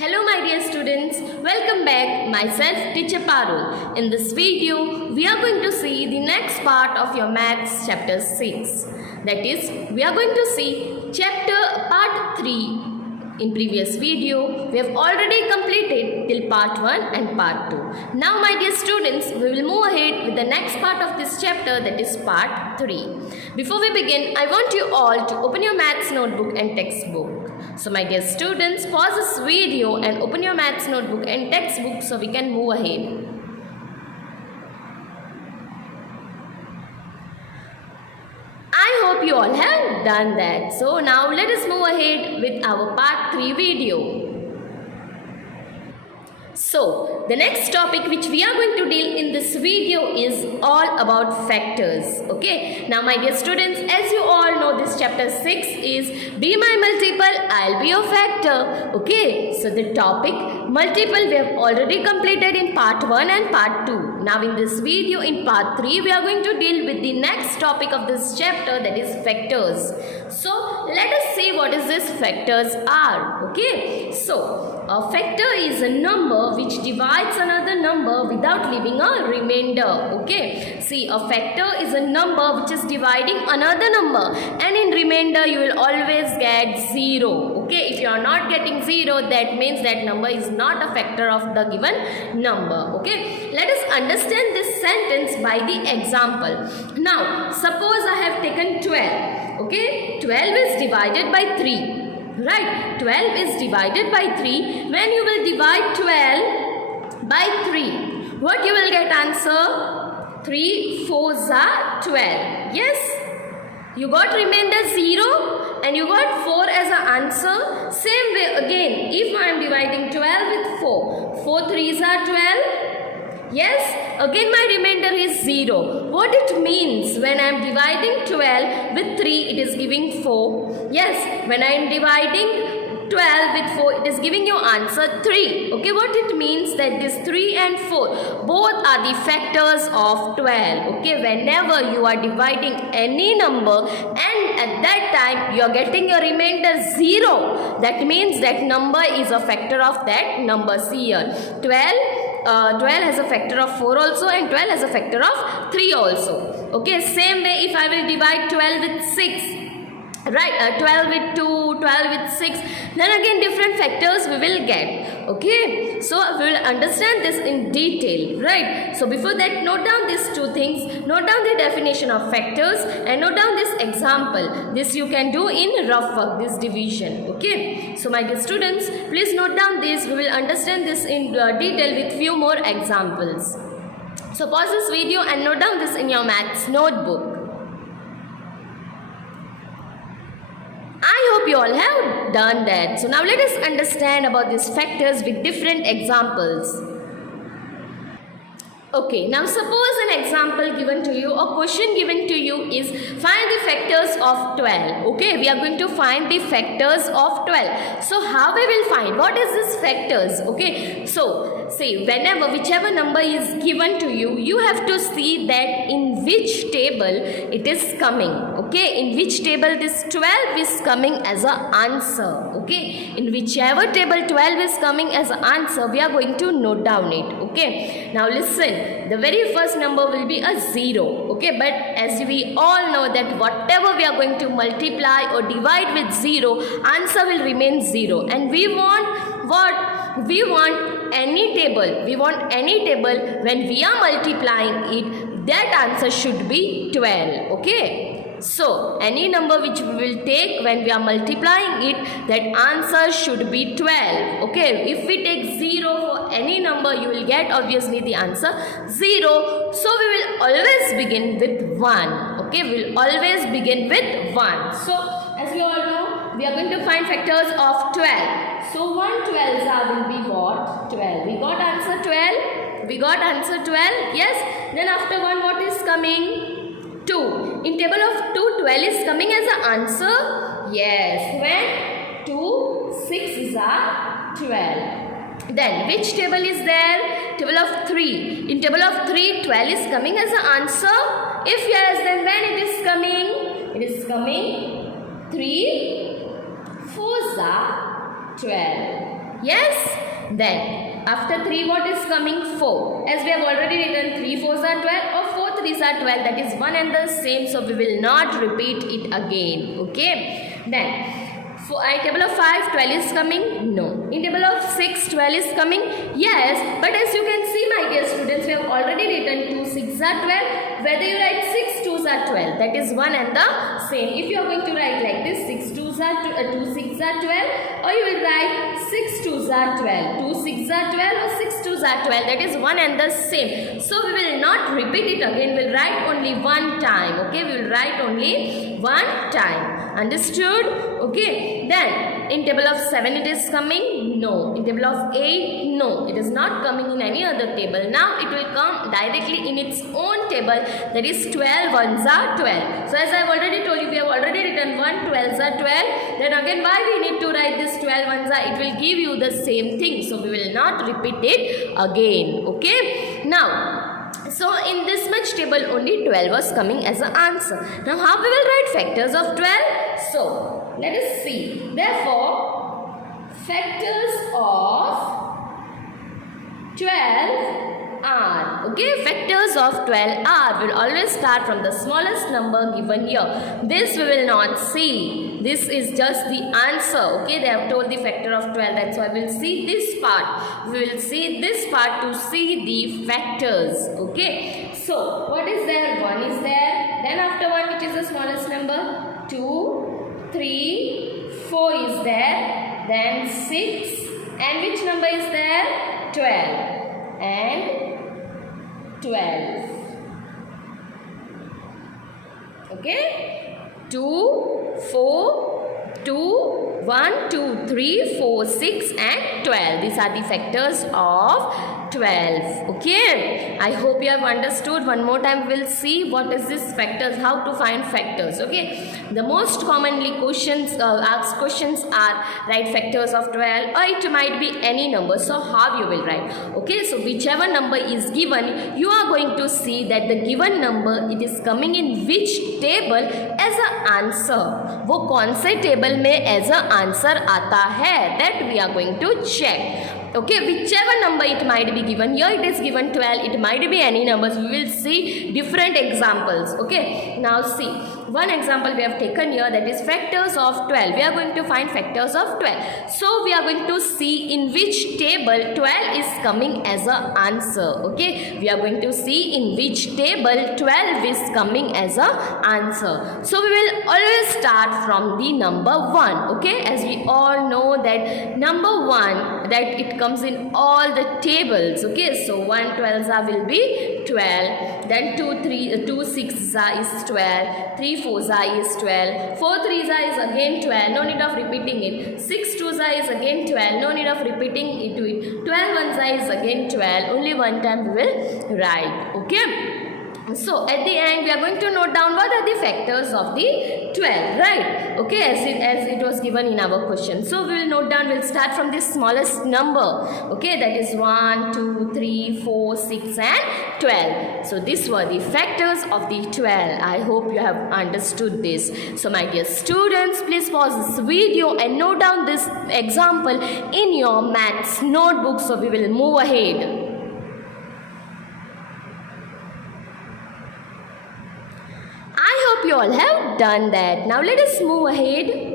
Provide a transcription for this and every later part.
Hello my dear students, welcome back. Myself Teacher Parul. In this video, we are going to see the next part of your Maths chapter 6. That is, we are going to see part 3. In previous video, we have already completed till part 1 and part 2. Now my dear students, we will move ahead with the next part of this chapter, that is part 3. Before we begin, I want you all to open your Maths notebook and textbook. So my dear students, pause this video and open your Maths notebook and textbook so we can move ahead. I hope you all have done that. So now let us move ahead with our part 3 video. So the next topic which we are going to deal in this video is all about factors. Okay. Now my dear students, as you all know, this chapter 6 is be my multiple, I'll be your factor. Okay. So the topic multiple we have already completed in part 1 and part 2. Now in this video in part 3 we are going to deal with the next topic of this chapter, that is factors. So let us see what is this factors are. Okay. So a factor is a number which divides another number without leaving a remainder. Okay. See, a factor is a number which is dividing another number, and in remainder you will always get 0. Okay. If you are not getting 0, that means that number is not a factor of the given number. Okay. Let us understand this sentence by the example. Now, suppose I have taken 12. Okay. 12 is divided by 3. Right, 12 is divided by 3. When you will divide 12 by 3, what you will get answer? 3 4s are 12. Yes, you got remainder 0 and you got 4 as an answer. Same way again, if I am dividing 12 with 4, 4 3s are 12. Yes, again my remainder is 0. What it means, when I am dividing 12 with 3, it is giving 4. Yes, when I am dividing 12 with 4, it is giving you answer 3. Okay, what it means that this 3 and 4, both are the factors of 12. Okay, whenever you are dividing any number and at that time you are getting your remainder 0, that means that number is a factor of that number. See here, 12 has a factor of 4 also, and 12 has a factor of 3 also. Okay, same way if I will divide 12 with 6, right, 12 with 2, 12 with 6, then again different factors we will get. Okay, so we will understand this in detail, right? So before that, note down these two things, note down the definition of factors and note down this example. This you can do in rough work, this division. Okay, so my dear students, please note down this. We will understand this in detail with few more examples. So pause this video and note down this in your Maths notebook. I hope you all have done that. So now let us understand about these factors with different examples. Okay, now suppose an example given to you or question given to you is find the factors of 12. Okay, we are going to find the factors of 12. So how we will find? What is this factors? Okay, so see, whichever number is given to you, you have to see that in which table it is coming. Okay, in which table this 12 is coming as an answer. Okay, in whichever table 12 is coming as an answer, we are going to note down it. Okay, now listen, the very first number will be a 0. Okay, but as we all know that whatever we are going to multiply or divide with 0, answer will remain 0. And we want what? We want any table. We want any table when we are multiplying it, that answer should be 12. Okay. So, any number which we will take when we are multiplying it, that answer should be 12. Okay, if we take 0 for any number, you will get obviously the answer 0. So, we will always begin with 1. Okay, we will always begin with 1. So, as we all know, we are going to find factors of 12. So, 1 12s will be what? 12. We got answer 12. We got answer 12. Yes. Then after 1, what is coming? 2. In table of 2, 12 is coming as an answer. Yes. When 2, 6 are 12. Then which table is there? Table of 3. In table of 3, 12 is coming as an answer. If yes, then when it is coming? It is coming 3 4s are 12. Yes? Then after 3 what is coming? 4. As we have already written 3 4s are 12 or 4 3s are 12. That is one and the same. So we will not repeat it again. Okay? Then in table of 5 12 is coming? No. In table of 6 12 is coming? Yes. But as you can see my dear students, we have already written 2 6s are 12. Whether you write 6 2s are 12. That is one and the same. If you are going to write like this 6 2s are 2 6s are 12, or you will write 6 2s are 12. 2 6s are 12 or 6 2s are 12. That is one and the same. So we will not repeat it again. We will write only one time. Okay. We will write only one time. Understood? Okay. Then in table of 7 it is coming? No. In table of 8? No. It is not coming in any other table. Now it will come directly in its own table. That is 12 ones are 12. So as I have already told you, we have already written 1 12s are 12. Then again why we need to write this 12 ones are? It will give you the same thing. So we will not repeat it again. Okay. Now, so in this much table only 12 was coming as an answer. Now how we will write factors of 12? So let us see. Therefore, factors of 12 are, okay, factors of 12 are will always start from the smallest number given here. This we will not see. This is just the answer. Okay, they have told the factor of 12. That's why we will see this part. We will see this part to see the factors. Okay, so what is there? 1 is there. Then after 1, which is the smallest number? 2, 3, 4 is there. Then 6. And which number is there? 12. And 12. Okay, 2 4 2 1 2 3 4 6 and 12. These are the factors of 12. Okay, I hope you have understood. One more time we will see what is this factors, how to find factors. Okay, the most commonly asked questions are write factors of 12, or it might be any number. So how you will write? Okay, so whichever number is given, you are going to see that the given number it is coming in which table as an answer. वो कौन से table में as a answer आता है, that we are going to check. Okay, whichever number it might be given. Here it is given 12. It might be any numbers. We will see different examples. Okay, now see. One example we have taken here, that is factors of 12. We are going to find factors of 12. So we are going to see in which table 12 is coming as an answer. Okay, we are going to see in which table 12 is coming as an answer. So we will always start from the number 1. Okay, as we all know that number 1, that it comes in all the tables. Okay, so 1 12s will be 12. Then 2 6s is 12. 3 4s is 12. 4 3s is again 12. No need of repeating it. 6 2s is again 12. No need of repeating it to it. 12 1s is again 12. Only one time we will write. Okay. So at the end we are going to note down what are the factors of the 12, right? Okay, as it was given in our question. So we will note down, we'll start from the smallest number. Okay, that is 1, 2, 3, 4, 6 and 12. So these were the factors of the 12. I hope you have understood this. So my dear students, please pause this video and note down this example in your maths notebook. So we will move ahead. You all have done that. Now let us move ahead.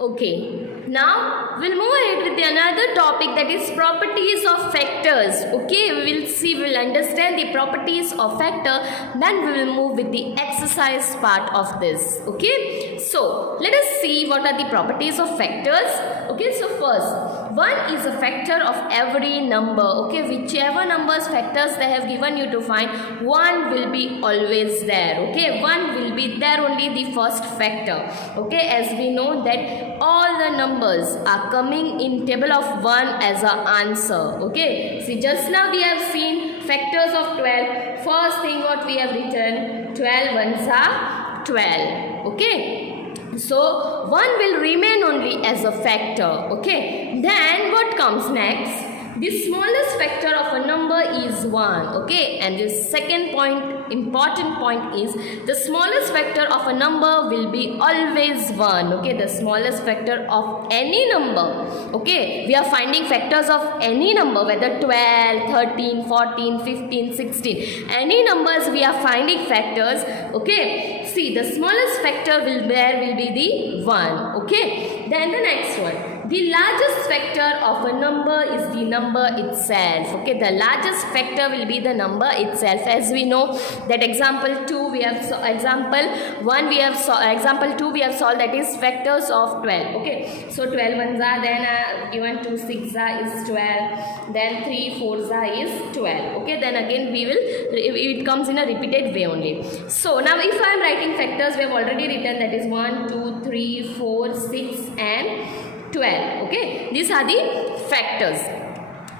Okay, now we'll move ahead with another topic, that is properties of factors. Okay, we will understand the properties of factor, then we will move with the exercise part of this. Okay, so let us see what are the properties of factors. Okay, so first, 1 is a factor of every number. Okay, whichever numbers factors they have given you to find, 1 will be always there. Okay, 1 will be there, only the first factor. Okay, as we know that all the numbers are coming in table of 1 as an answer. Okay, see, just now we have seen factors of 12. First thing what we have written, 12 ones are 12. Okay, so 1 will remain only as a factor. Okay, then what comes next? The smallest factor of a number is 1. Okay, and the second point, important point is the smallest factor of a number will be always 1. Okay, the smallest factor of any number. Okay, we are finding factors of any number, whether 12, 13, 14, 15, 16. Any numbers we are finding factors. Okay, see, the smallest factor will be the 1. Okay, then the next one. The largest factor of a number is the number itself. Okay, the largest factor will be the number itself. As we know that example 2 we have example 1 we have example 2 we have solved, that is factors of 12. Okay, so 12 ones are then given 2 6 is 12, then 3 4 is 12. Okay, then again we will it comes in a repeated way only. So now if I am writing factors, we have already written, that is 1 2 3 4 6 and 12. Okay, these are the factors.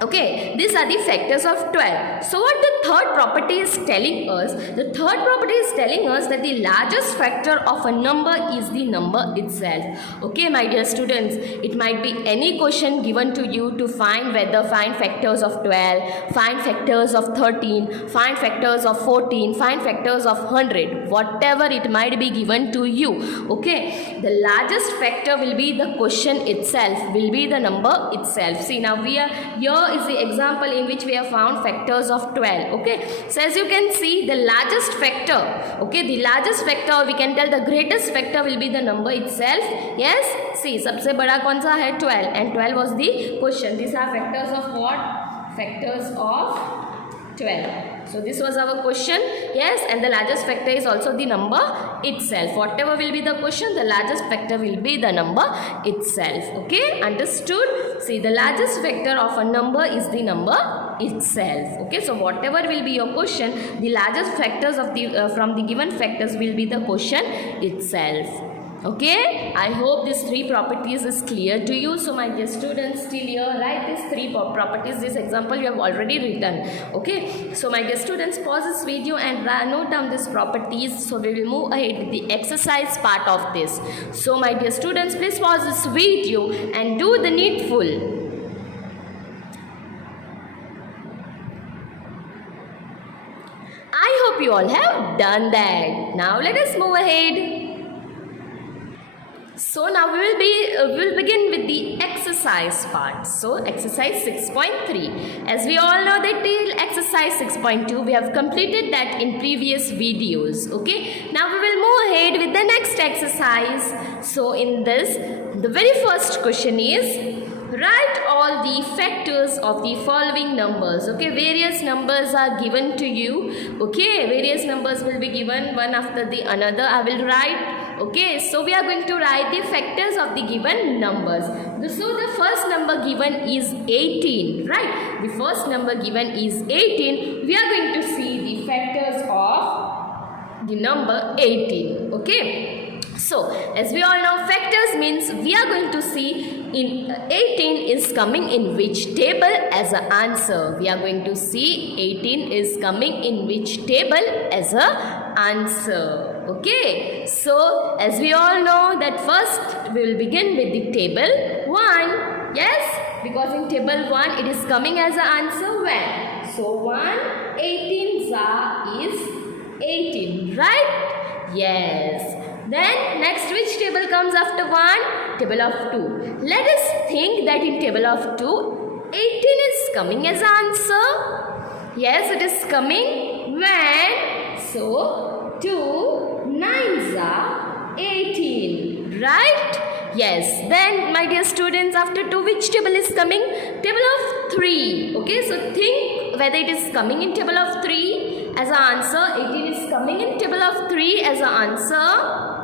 Okay, these are the factors of 12. So what the third property is telling us? The third property is telling us that the largest factor of a number is the number itself. Okay, my dear students, it might be any question given to you to find factors of 12, find factors of 13, find factors of 14, find factors of 100, whatever it might be given to you. Okay, the largest factor will be the question itself, will be the number itself. See, now we are here is the example in which we have found factors of 12. Okay, so as you can see, the largest factor, okay, the largest factor, we can tell the greatest factor will be the number itself. Yes, see, सबसे बड़ा कौन सा है 12, and 12 was the question. These are factors of what? Factors of 12. So this was our question. Yes, and the largest factor is also the number itself. Whatever will be the question, the largest factor will be the number itself. Okay, understood? See, the largest factor of a number is the number itself. Okay, so whatever will be your question, the largest factors of the from the given factors will be the question itself. Okay, I hope these three properties is clear to you. So my dear students, still here, write these three properties. This example you have already written. Okay, so my dear students, pause this video and note down these properties. So we will move ahead with the exercise part of this. So my dear students, please pause this video and do the needful. I hope you all have done that. Now let us move ahead. So now we will begin with the exercise part. So exercise 6.3. As we all know that till exercise 6.2 we have completed that in previous videos. Okay. Now we will move ahead with the next exercise. So in this, the very first question is, write all the factors of the following numbers. Okay, various numbers are given to you. Okay, various numbers will be given one after the another. I will write. Okay, so we are going to write the factors of the given numbers. So the first number given is 18, right? The first number given is 18. We are going to see the factors of the number 18. Okay. So, as we all know, factors means we are going to see in 18 is coming in which table as an answer. We are going to see 18 is coming in which table as an answer. Okay. So, as we all know that first we will begin with the table 1. Yes, because in table 1 it is coming as an answer when? So, 1 18 is 18, right? Yes. Then next, which table comes after 1? Table of 2. Let us think that in table of 2, 18 is coming as answer. Yes, it is coming when? So, 2 9s are 18. Right? Yes. Then, my dear students, after 2, which table is coming? Table of 3. Okay, so think whether it is coming in table of 3 as an answer. 18 is coming in table of 3 as an answer.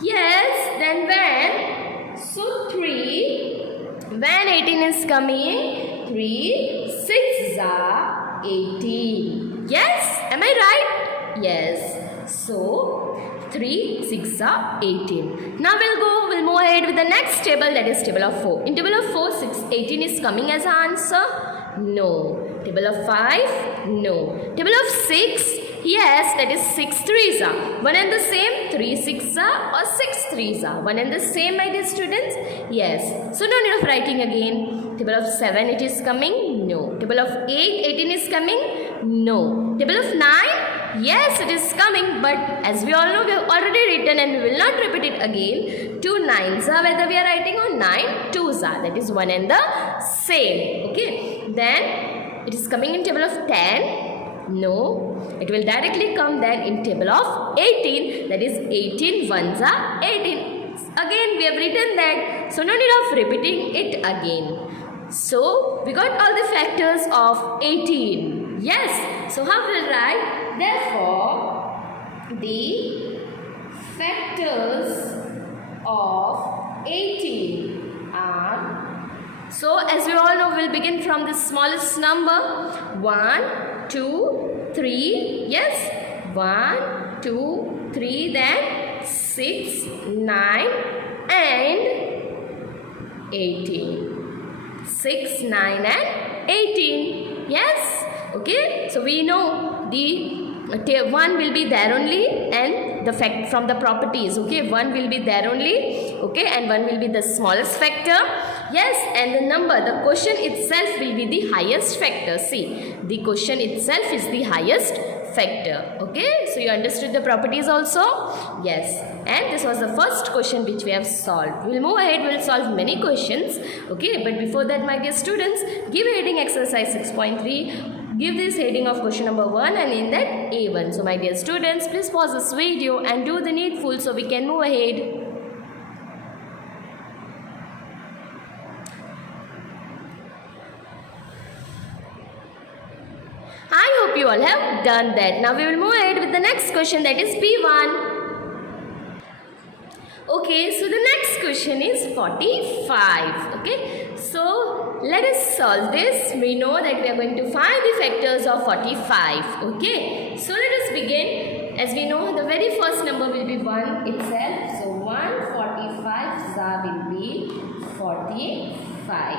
Yes, then when? So 3, when 18 is coming, 3 6 are 18. Yes, am I right? Yes. So 3 6 are 18. Now we'll move ahead with the next table, that is table of 4. In table of 4, 18 is coming as an answer? No. Table of 5? No. Table of 6? Yes, that is 6 3s are. One and the same, 3 6 are or 6 3s are. One and the same, my dear students? Yes. So no need of writing again. Table of 7 it is coming? No. Table of 8, 18 is coming? No. Table of 9? Yes, it is coming, but as we all know, we have already written and we will not repeat it again. 2 9s are whether we are writing on 9 2s are, that is one and the same. Okay. Then it is coming in table of 10. No. It will directly come then in table of 18, that is 18 ones are 18. Again we have written that, so no need of repeating it again. So we got all the factors of 18. Yes. So how will I write? Therefore, the factors of 18 are, so as we all know, we'll begin from the smallest number. 1, 2, 3. Yes. 1, 2, 3. Then 6, 9 and 18. 6, 9 and 18. Yes. Okay. So we know the 1 will be there only, and the fact from the properties. Okay. 1 will be there only. Okay. And 1 will be the smallest factor. Yes. And the number, the quotient itself will be the highest factor. See, the quotient itself is the highest factor. Okay. So you understood the properties also? Yes. And this was the first question which we have solved. We'll move ahead, we'll solve many questions. Okay. But before that, my dear students, give a heading exercise 6.3. Give this heading of question number 1 and in that A1. So my dear students, please pause this video and do the needful so we can move ahead. I hope you all have done that. Now we will move ahead with the next question, that is P1. Okay, so the next question is 45. Okay, so let us solve this. We know that we are going to find the factors of 45. Okay, so let us begin. As we know, the very first number will be 1 itself. So 145 will be 45.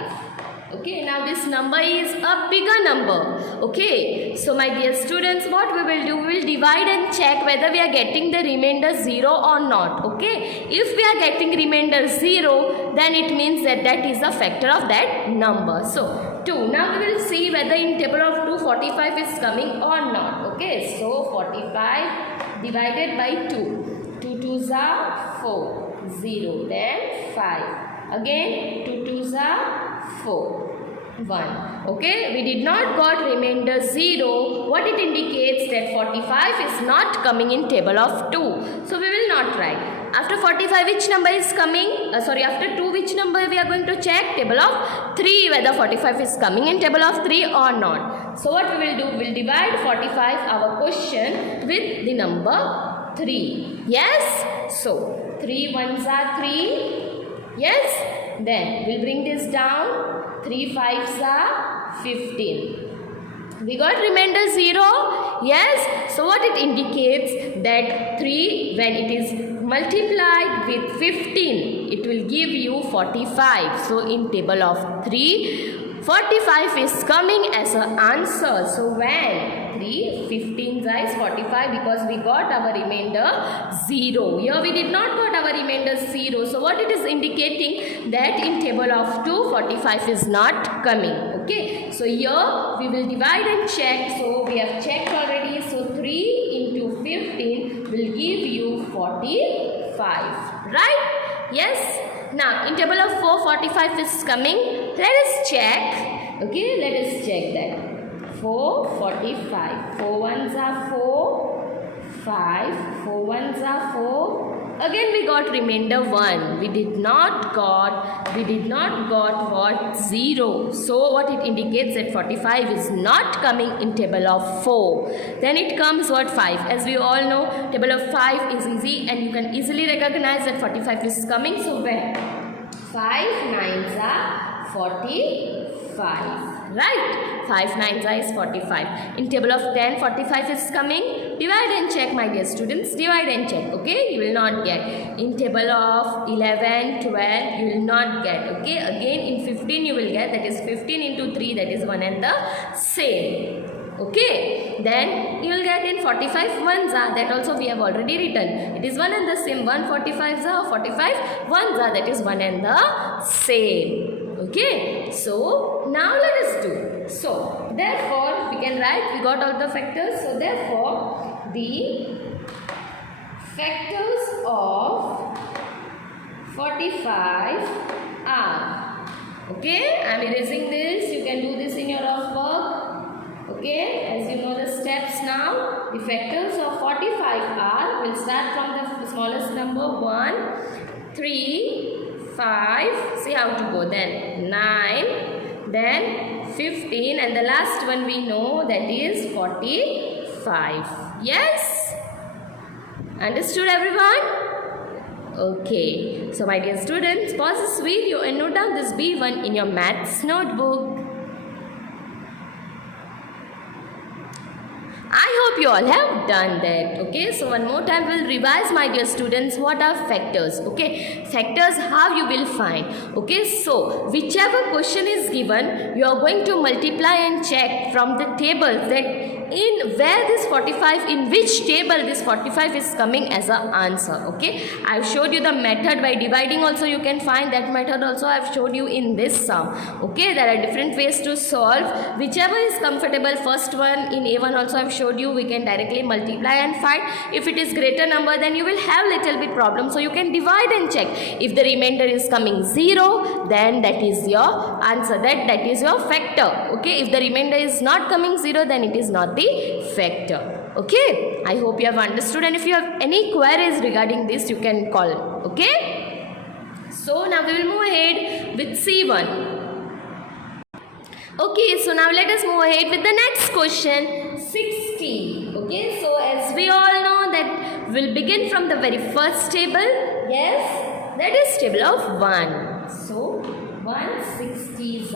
Okay, now this number is a bigger number. Okay, so my dear students, what we will do, we will divide and check whether we are getting the remainder 0 or not. Okay, if we are getting remainder 0, then it means that that is a factor of that number. So 2. Now we will see whether in table of 2 45 is coming or not. Okay, so 45 divided by 2. 2 2s are 4. 0. Then 5. Again 2 2s are 4. 1. Okay, we did not got remainder 0. What it indicates that 45 is not coming in table of 2. So we will not write. After 45 which number is coming? After 2 which number we are going to check? Table of 3, whether 45 is coming in table of 3 or not. So what we will do? We will divide 45 our question with the number 3. Yes? So 3 ones are 3. Yes? Then we will bring this down. 3 5s are 15. We got remainder 0. Yes. So what it indicates that 3 when it is multiplied with 15, it will give you 45. So in table of 3, 45 is coming as an answer. So when 3, 15 is 45 because we got our remainder 0. Here we did not got our remainder 0. So what it is indicating that in table of 2, 45 is not coming. Okay. So here we will divide and check. So we have checked already. So 3 into 15 will give you 45. Right? Yes. Now in table of 4, 45 is coming. Let us check. Okay. Let us check that. 4, 45. 4 ones are 4. 5. 4 ones are 4. Again we got remainder 1. We did not got what? 0. So what it indicates that 45 is not coming in table of 4. Then it comes what? 5. As we all know, table of 5 is easy and you can easily recognize that 45 is coming. So when 5 9s are 45. Right? 5 9s is 45. In table of 10, 45 is coming. Divide and check, my dear students. Divide and check. Okay? You will not get. In table of 11, 12, you will not get. Okay? Again, in 15, you will get. That is 15 into 3. That is one and the same. Okay? Then, you will get in 45 ones are. That also we have already written. It is one and the same. 145s are 45 ones are. That is one and the same. Okay, so now let us do. So therefore we can write, we got all the factors. So therefore the factors of 45 are, okay, I am erasing this. You can do this in your off work. Okay, as you know the steps now. The factors of 45 are, we'll start from the smallest number 1, 3, 5, see how to go, then 9, then 15, and the last one we know, that is 45. Yes? Understood everyone? Okay. So my dear students, pause this video and note down this B1 in your maths notebook. I hope you all have done that. Okay, so one more time we'll revise, my dear students, what are factors. Okay, factors, how you will find. Okay, so whichever question is given, you are going to multiply and check from the table that in where this 45, in which table this 45 is coming as an answer. Okay, I've showed you the method by dividing. Also you can find that method also I've showed you in this sum. Okay, there are different ways to solve. Whichever is comfortable, first one in A1 also I've showed you, we can directly multiply and find. If it is greater number, then you will have little bit problem, so you can divide and check. If the remainder is coming 0, then that is your answer, that is your factor. Okay, if the remainder is not coming 0, then it is not the factor. Okay, I hope you have understood, and if you have any queries regarding this, you can call. Okay, so now we will move ahead with C1. Okay, so now let us move ahead with the next question, 60. Okay, so as we all know that we'll begin from the very first table. Yes, that is table of 1. So 160s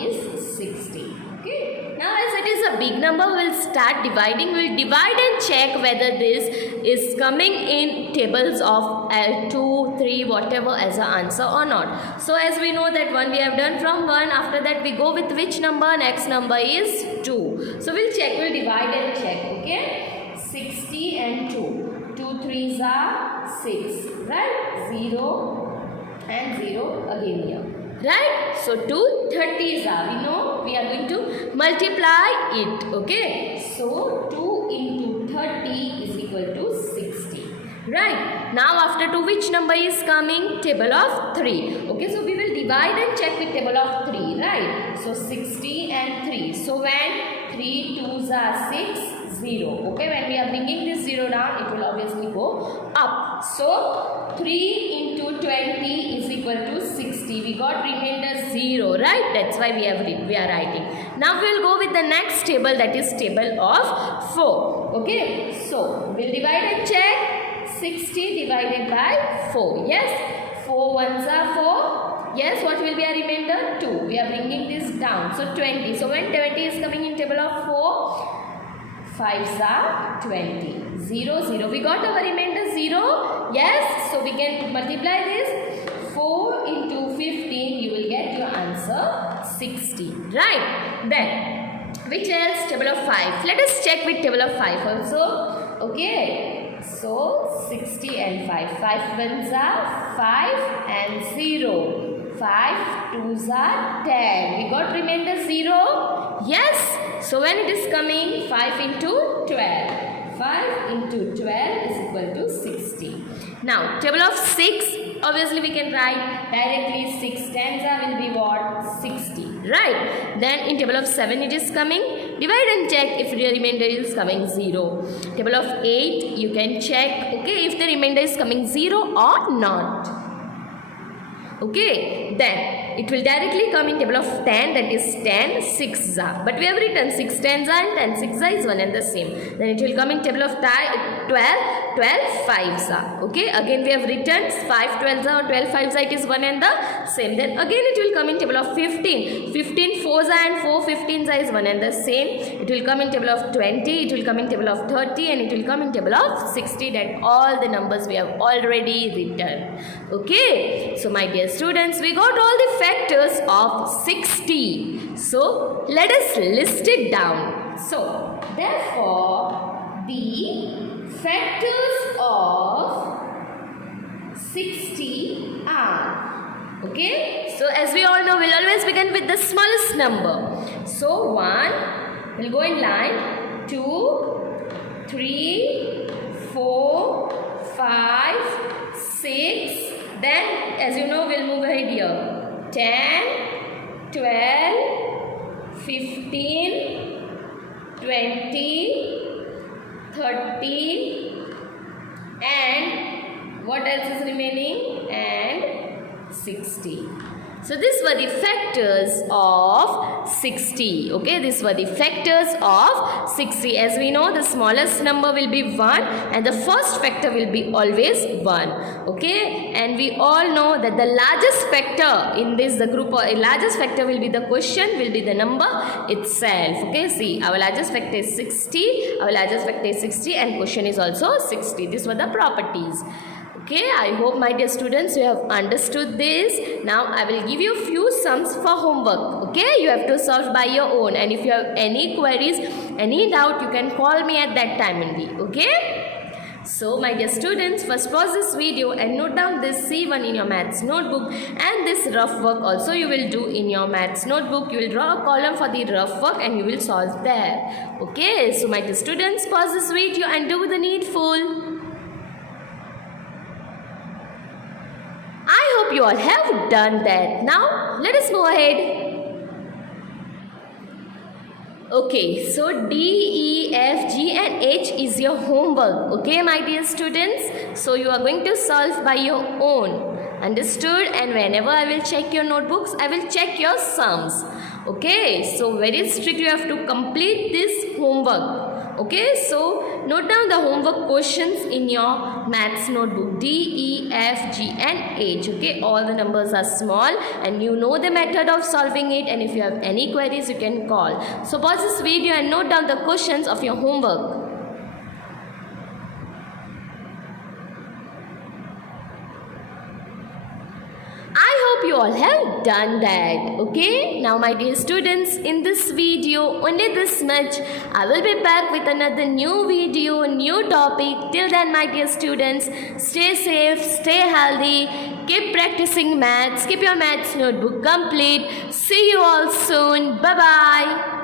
is 60. Okay, now as it is a big number, we'll start dividing. We'll divide and check whether this is coming in tables of 2, 3, whatever as an answer or not. So as we know that 1 we have done from 1, after that we go with which number? Next number is 2. So we'll check, we'll divide and check. Okay, 60 and 2. 2 3s are 6, right? 0 and 0 again here. Right? So 2 30s are, we know we are going to multiply it. Okay? So 2 into 30 is equal to 60. Right? Now after 2, which number is coming? Table of 3. Okay? So we will divide and check with table of 3. Right? So 60 and 3. So when 3 2s are 6, 0. Okay? When we are bringing this 0 down, it will obviously go up. So 3 into 20 is equal to 60. We got remainder 0, right? That's why we are writing. Now we will go with the next table, that is table of 4. Okay, so we'll divide and check. 60 divided by 4. Yes, 4 ones are 4. Yes, what will be our remainder? 2. We are bringing this down. So 20. So when 20 is coming in table of 4, 5s are 20. 0, 0. We got our remainder 0. Yes, so we can multiply this. 4 into 15, you will get your answer 60. Right? Then, which else? Table of 5. Let us check with table of 5 also. Okay. So, 60 and 5. 5 ones are 5 and 0. 5 2s are 10. We got remainder 0. Yes. So, when it is coming, 5 into 12. 5 into 12 is equal to 60. Now, table of 6, obviously we can write directly 6 tens will be what? 60. Right? Then in table of 7 it is coming. Divide and check if the remainder is coming 0. Table of 8, you can check, okay, if the remainder is coming 0 or not. Okay, then it will directly come in table of 10, that is 10 6 but we have written 6 tens and 10 6 is one and the same. Then it will come in table of 12 12 5s. Okay, again we have written 5 12s or 12 5s, it is one and the same. Then again it will come in table of 15 15 4s and 4 15s is one and the same. It will come in table of 20, it will come in table of 30, and it will come in table of 60. That all the numbers we have already written. Okay, so my dear students, we got all the factors of 60. So let us list it down. So therefore the factors of 60 are, okay, So as we all know, we'll always begin with the smallest number. So 1, we'll go in line, 2, 3, 4, 5, 6. Then as you know, we'll move ahead here. 10, 12, 15, 20, 30, and what else is remaining? And 60. So these were the factors of 60. Okay, these were the factors of 60. As we know, the smallest number will be 1 and the first factor will be always 1. Okay, and we all know that the largest factor in this, the group or largest factor will be the question, will be the number itself. Okay, see, our largest factor is 60, our largest factor is 60 and question is also 60. These were the properties. Okay, I hope my dear students you have understood this. Now I will give you few sums for homework. Okay, you have to solve by your own, and if you have any queries, any doubt, you can call me at that time only. Okay. So my dear students, first pause this video and note down this C1 in your maths notebook, and this rough work also you will do in your maths notebook. You will draw a column for the rough work and you will solve there. Okay, so my dear students, pause this video and do the needful. I hope you all have done that. Now let us move ahead. Okay, so D, E, F, G and H is your homework. Okay, my dear students. So you are going to solve by your own. Understood? And whenever I will check your notebooks, I will check your sums. Okay, so very strict you have to complete this homework. Okay, so note down the homework questions in your maths notebook. D, E, F, G and H. Okay, all the numbers are small and you know the method of solving it, and if you have any queries you can call. So pause this video and note down the questions of your homework. I hope you all have done that. Okay, now my dear students, in this video only this much. I will be back with another new video, new topic. Till then my dear students, stay safe, stay healthy, keep practicing maths, keep your maths notebook complete. See you all soon. Bye bye.